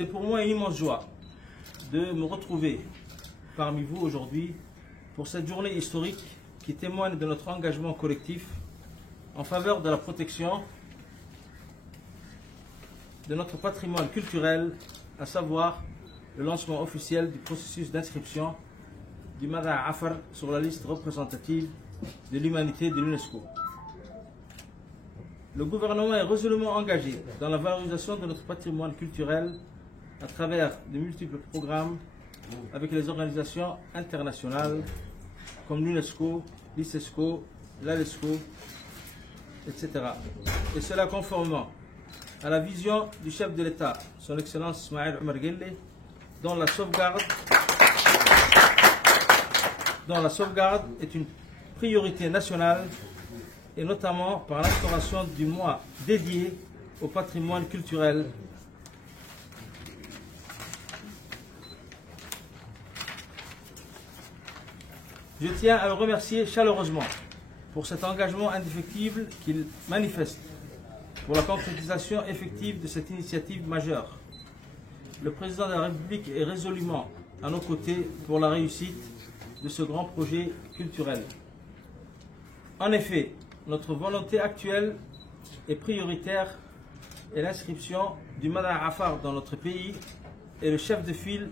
C'est pour moi une immense joie de me retrouver parmi vous aujourd'hui pour cette journée historique qui témoigne de notre engagement collectif en faveur de la protection de notre patrimoine culturel, à savoir le lancement officiel du processus d'inscription du Mada'a Afar sur la liste représentative de l'humanité de l'UNESCO. Le gouvernement est résolument engagé dans la valorisation de notre patrimoine culturel à travers de multiples programmes avec les organisations internationales comme l'UNESCO, l'ICESCO, l'ALESCO, etc. Et cela conformément à la vision du chef de l'État, son Excellence Ismaël Omar Guelleh, dont la sauvegarde est une priorité nationale, et notamment par l'instauration du mois dédié au patrimoine culturel. Je tiens à le remercier chaleureusement pour cet engagement indéfectible qu'il manifeste pour la concrétisation effective de cette initiative majeure. Le président de la République est résolument à nos côtés pour la réussite de ce grand projet culturel. En effet, notre volonté actuelle et prioritaire est l'inscription du Mada'a Afar dans notre pays et le chef de file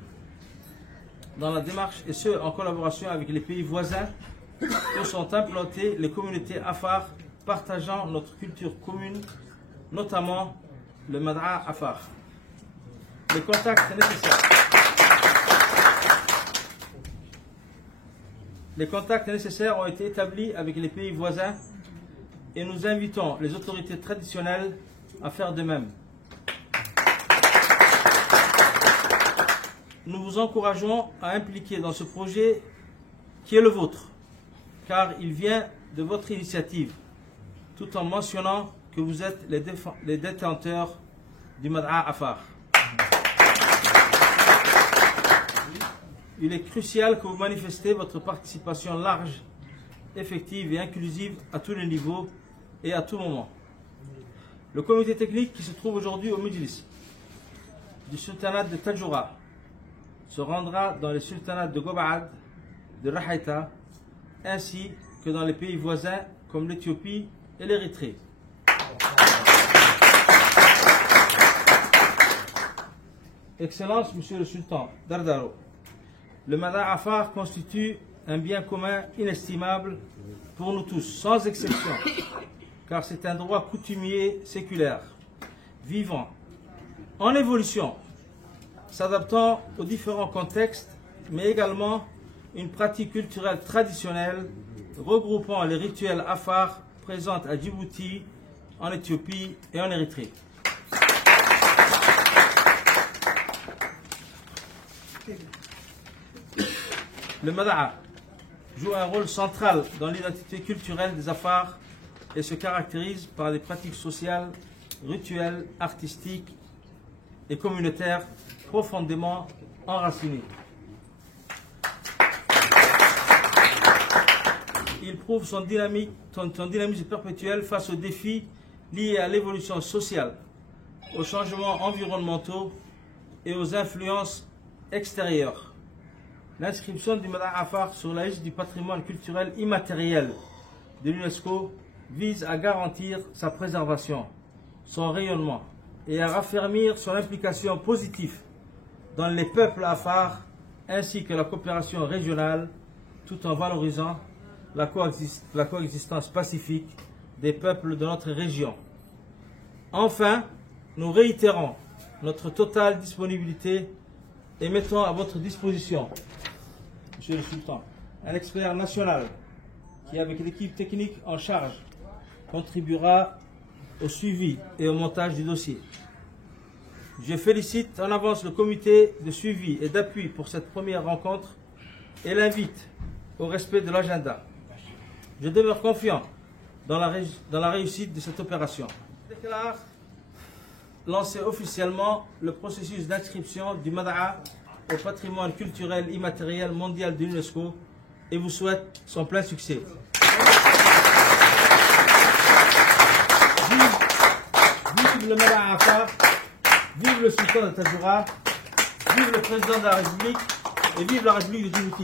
dans la démarche, et ce en collaboration avec les pays voisins où sont implantées les communautés Afar partageant notre culture commune, notamment le Mada'a Afar. Les contacts nécessaires ont été établis avec les pays voisins et nous invitons les autorités traditionnelles à faire de même. Nous vous encourageons à impliquer dans ce projet qui est le vôtre, car il vient de votre initiative, tout en mentionnant que vous êtes les détenteurs du Mada'a Afar. Il est crucial que vous manifestez votre participation large, effective et inclusive à tous les niveaux et à tout moment. Le comité technique qui se trouve aujourd'hui au Mejlis du sultanat de Tadjoura se rendra dans les sultanats de Goba'ad, de Rahaïta, ainsi que dans les pays voisins comme l'Éthiopie et l'Érythrée. Excellence, Monsieur le Sultan Dardaro, le Mada'a Afar constitue un bien commun inestimable pour nous tous, sans exception, car c'est un droit coutumier séculaire, vivant, en évolution, s'adaptant aux différents contextes, mais également une pratique culturelle traditionnelle regroupant les rituels Afar présents à Djibouti, en Éthiopie et en Érythrée. Le Mada'a joue un rôle central dans l'identité culturelle des Afars et se caractérise par des pratiques sociales, rituelles, artistiques et communautaires profondément enracinées. Il prouve son dynamisme perpétuel face aux défis liés à l'évolution sociale, aux changements environnementaux et aux influences extérieures. L'inscription du Mada'a Afar sur la liste du patrimoine culturel immatériel de l'UNESCO vise à garantir sa préservation, son rayonnement et à raffermir son implication positive dans les peuples Afar ainsi que la coopération régionale, tout en valorisant la coexistence pacifique des peuples de notre région. Enfin, nous réitérons notre totale disponibilité et mettons à votre disposition, Monsieur le Sultan, un expert national qui, avec l'équipe technique en charge, contribuera au suivi et au montage du dossier. Je félicite en avance le comité de suivi et d'appui pour cette première rencontre et l'invite au respect de l'agenda. Je demeure confiant dans la réussite de cette opération. Je déclare lancer officiellement le processus d'inscription du Mada'a au patrimoine culturel immatériel mondial de l'UNESCO et vous souhaite son plein succès. Vive le Mada'a Afar, Vive le sultan de Tadjoura, vive le président de la République et vive la République de Djibouti.